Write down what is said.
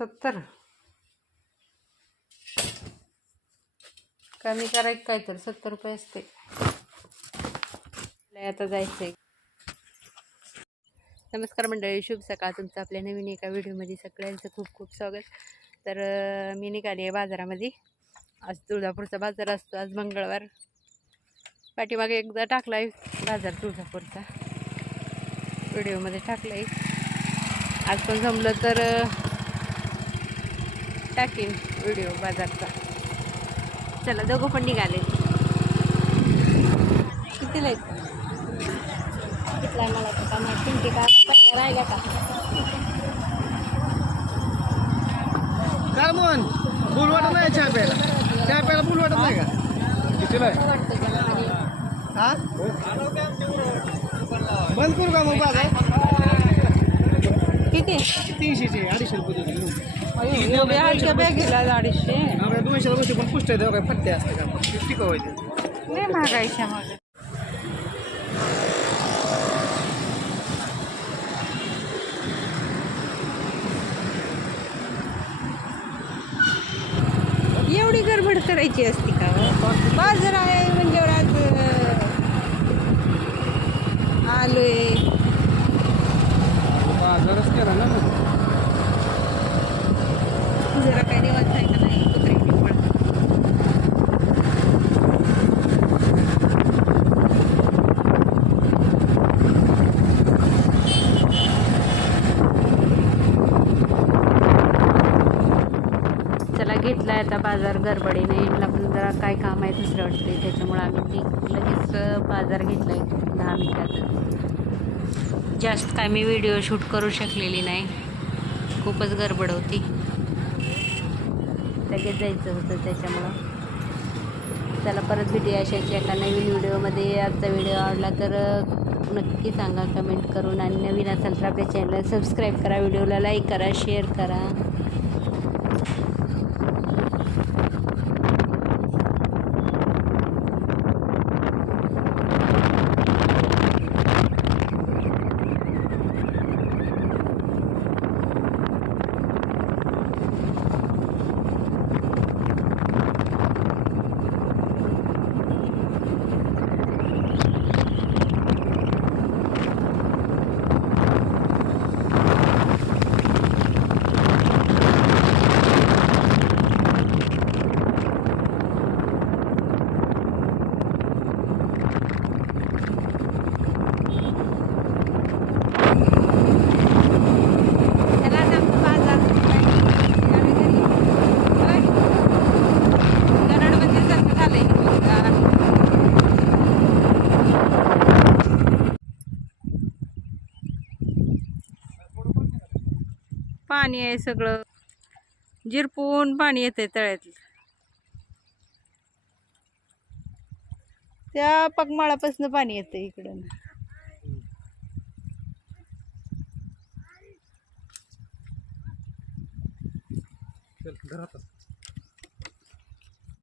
सत्तर. कमी करायचं काय तर सत्तर रुपये असते. लय आता जायचंय. नमस्कार मंडळी शुभ सकाळ. तुमचं आपल्या नवीन एका व्हिडिओमध्ये सगळ्यांचं खूप खूप स्वागत. तर मी निघाली आहे बाजारामध्ये. आज तुळजापूरचा बाजार असतो. आज मंगळवार. पाठीमागे एकदा टाकला आहे बाजार तुळजापूरचा. व्हिडिओमध्ये टाकला आहे आज पण जमलं तर टाकेन व्हिडिओ बाजारचा. चला दोघं पण निघाले. किती आहेत? कितला मला का माहिती तुमची का पत्ता राहिला का? काय म्हण? फुल वाटत नाही चहा प्यायला. चहा प्यायला फुल वाटत नाही का? कितीला हा? बंद करू का मग बाजार? किती? तीनशेचे अडीचशे रुपये बॅगेला अडीचशे? आपल्या पण पुष्ट आहे काय असते का? टिकाव व्हायचे नाही महागाईच्या मग एवढी गडबड करायची असती का हो? बाजार आहे आज अं, आलोय बाजारच केला ना मग. जरा काही दिवस आहे का नाही कुत्रे बित्रे पळतात. घेतला आहे आता बाजार गडबडीने. यांना पण जरा काय काम आहे दुसरं वाटते त्याच्यामुळे आम्ही लगेच बाजार घेतला आहे दहा मिनटात. जास्त काय मी व्हिडिओ शूट करू शकलेली नाही. खूपच गडबड होती. लगेच जायचं होतं त्याच्यामुळं. त्याला परत भेटूया अशाच एका नवीन व्हिडिओमध्ये. आजचा व्हिडिओ आवडला तर नक्की सांगा. कमेंट करून. आणि नवीन असाल तर आपल्या चॅनलला सबस्क्राईब करा. व्हिडिओला लाईक करा शेअर करा चला आता बाजार आम्ही घरी. होय. कराडमध्ये सारखं झालंय हिरवंगार. पाणी आहे सगळं. जिरपून पाणी येते तळ्यातलं. त्या पगमाळापासून पाणी येतं इकडं. घरात